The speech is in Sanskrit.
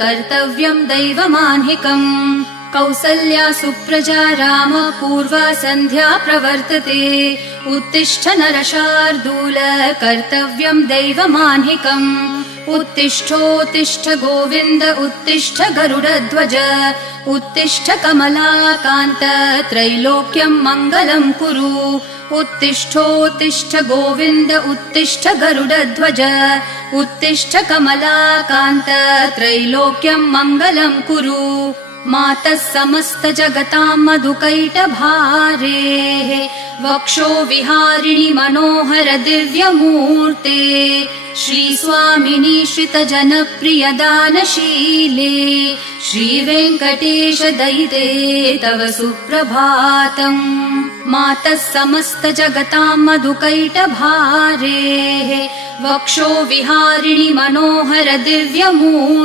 कर्तव्यम् दैवमाह्निकम् कौसल्या सुप्रजा राम पूर्वा सन्ध्या प्रवर्तते उत्तिष्ठ नरशार्दूल कर्तव्यम् दैवमाह्निकम् उत्तिष्ठोत्तिष्ठ गोविन्द उत्तिष्ठ गरुडध्वज उत्तिष्ठ कमलाकान्त त्रैलोक्यम् मङ्गलम् कुरु उत्तिष्ठोत्तिष्ठ गोविन्द उत्तिष्ठ गरुडध्वज उत्तिष्ठ कमलाकान्त त्रैलोक्यम् मङ्गलम् कुरु मातः समस्त जगताम् मधुकैटभारेः वक्षो विहारिणि मनोहर दिव्यमूर्ते श्रीस्वामिनि श्रितजनप्रिय दानशीले श्रीवेङ्कटेश दयिते तव सुप्रभातम् मातः समस्त जगताम् मधुकैटभारेः वक्षो विहारिणि मनोहर दिव्यमूर्ते